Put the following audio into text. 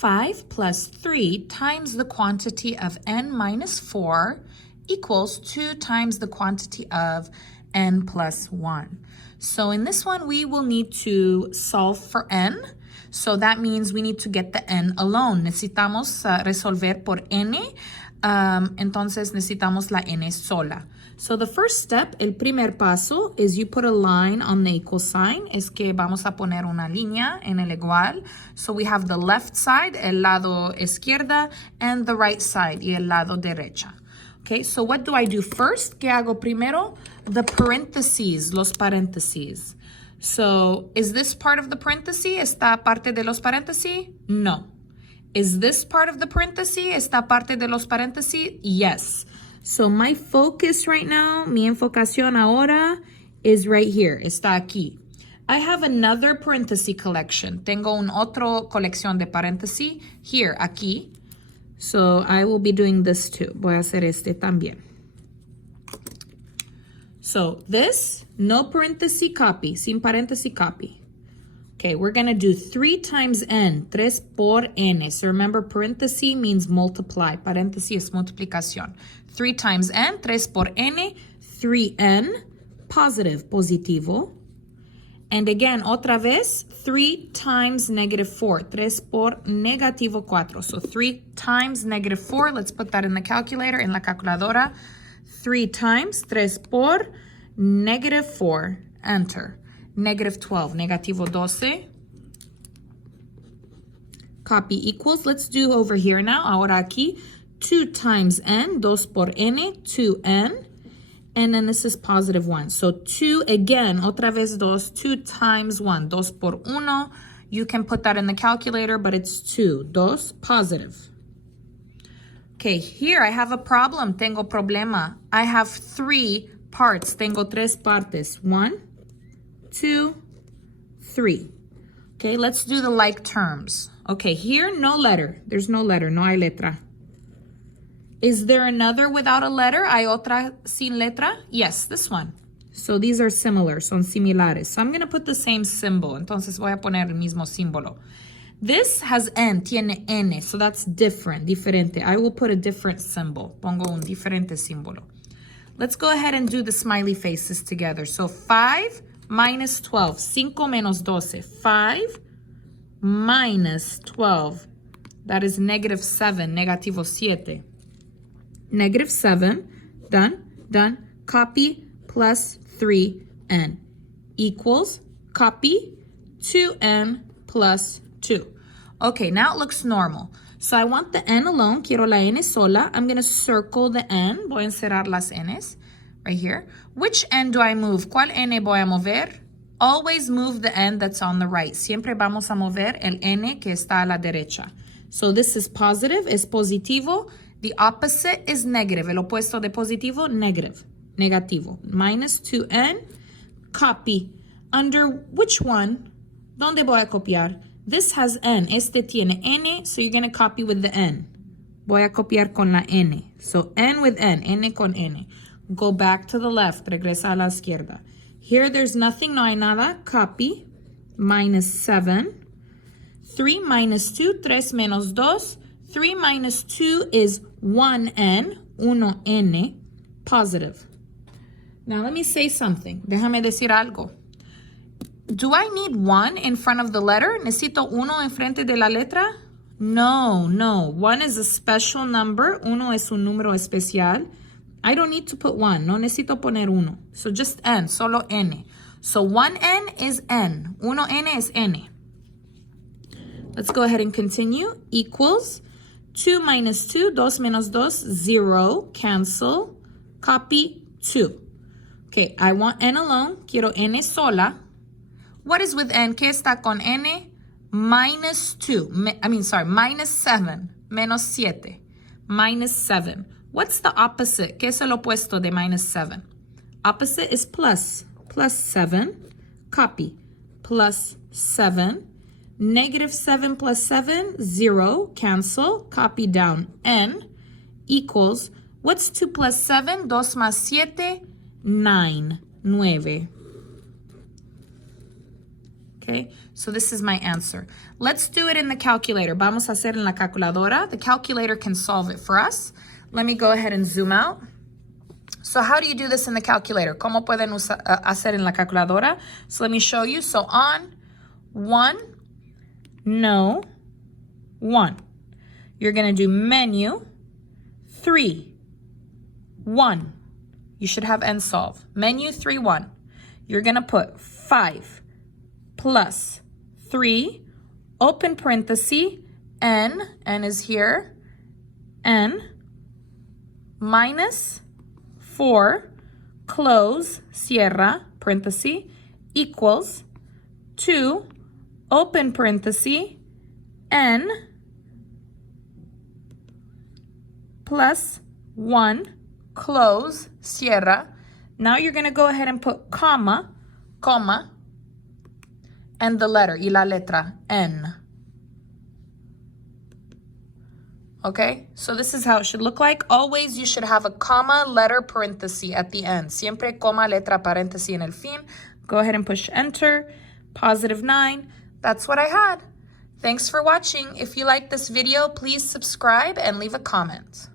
5 plus 3 times the quantity of n minus 4 equals 2 times the quantity of n plus 1. So in this one, we will need to solve for n. So that means we need to get the n alone. Necesitamos resolver por n. Entonces necesitamos la n sola. So the first step, el primer paso, is you put a line on the equal sign. Es que vamos a poner una línea en el igual. So we have the left side, el lado izquierda, and the right side, y el lado derecha. Okay, so what do I do first? ¿Qué hago primero? The parentheses, los paréntesis. So is this part of the parenthesis? ¿Está parte de los paréntesis? No. Is this part of the parenthesis? ¿Está parte de los paréntesis? Yes. So my focus right now, mi enfocación ahora, is right here. Está aquí. I have another parenthesis collection. Tengo un otro colección de paréntesis here, aquí. So I will be doing this too. Voy a hacer este también. So this, no parenthesis, copy. Sin paréntesis, copy. Okay, we're going to do 3 times n, 3 por n. So remember, parenthesis means multiply. Paréntesis es multiplicación. 3 times n, 3 por n, 3n, positive, positivo. And again, otra vez, 3 times negative 4. 3 por negativo 4. So 3 times negative 4. Let's put that in the calculator, en la calculadora. 3 times 3 por negative 4. Enter. Negative 12, negativo 12. Copy equals. Let's do over here now. Ahora aquí, 2 times n, 2 por n, 2n. And then this is positive 1. So 2 again, otra vez 2 times 1, 2 por 1. You can put that in the calculator, but it's 2, 2, positive. Okay, here I have a problem. Tengo problema. I have 3 parts. Tengo 3 partes. 1, 2, 3. Okay, let's do the like terms. Okay, here, no letter. There's no letter, no hay letra. Is there another without a letter? ¿Hay otra sin letra? Yes, this one. So these are similar, son similares. So I'm going to put the same symbol. Entonces voy a poner el mismo símbolo. This has n, tiene n, so that's different, diferente. I will put a different symbol. Pongo un diferente símbolo. Let's go ahead and do the smiley faces together. So 5 minus 12, 5 menos 12, 5 minus 12, that is negative 7, negativo 7. Negative 7, done, done, copy plus 3n equals, copy 2n plus 2. Okay, now it looks normal. So I want the n alone, quiero la n sola. I'm going to circle the n, voy a encerrar las n's. Right here. Which n do I move? ¿Cuál n voy a mover? Always move the n that's on the right. Siempre vamos a mover el n que está a la derecha. So this is positive, es positivo. The opposite is negative. El opuesto de positivo, negative. Negativo. Minus 2n. Copy. Under which one? ¿Dónde voy a copiar? This has n. Este tiene n, so you're going to copy with the n. Voy a copiar con la n. So n with n con n. Go back to the left, regresa a la izquierda. Here there's nothing, no hay nada, copy, minus 7. 3 minus 2, 3 menos 2. 3 minus 2 is 1n, 1n, positive. Now let me say something, déjame decir algo. Do I need 1 in front of the letter? ¿Necesito 1 enfrente de la letra? No, no, 1 is a special number, 1 es un número especial. I don't need to put 1. No necesito poner 1. So just n, solo n. So 1n is n. 1n is n. Let's go ahead and continue. Equals 2 minus 2, 2 menos 2, 0. Cancel. Copy 2. Okay, I want n alone. Quiero n sola. What is with n? ¿Qué está con n? Minus 2. Minus 7. Menos 7. Minus 7. What's the opposite? ¿Qué es el opuesto de minus 7? Opposite is plus. Plus 7. Copy. Plus 7. Negative 7 plus 7, 0. Cancel. Copy down. N equals, what's 2 plus 7? 2 más 7, 9. 9. Okay, so this is my answer. Let's do it in the calculator. Vamos a hacer en la calculadora. The calculator can solve it for us. Let me go ahead and zoom out. So how do you do this in the calculator? ¿Cómo pueden hacer en la calculadora? So let me show you. So on 1, no, 1. You're going to do menu 3, 1. You should have n solve. Menu 3, 1. You're going to put 5 plus 3, open parenthesis, n is here, n, minus 4, close, cierra, parenthesis, equals 2, open parenthesis, n, plus 1, close, cierra. Now you're going to go ahead and put comma, and the letter, y la letra, N. Okay, so this is how it should look like. Always you should have a comma, letter, parenthesis at the end. Siempre coma, letra, paréntesis en el fin. Go ahead and push enter. Positive 9. That's what I had. Thanks for watching. If you like this video, please subscribe and leave a comment.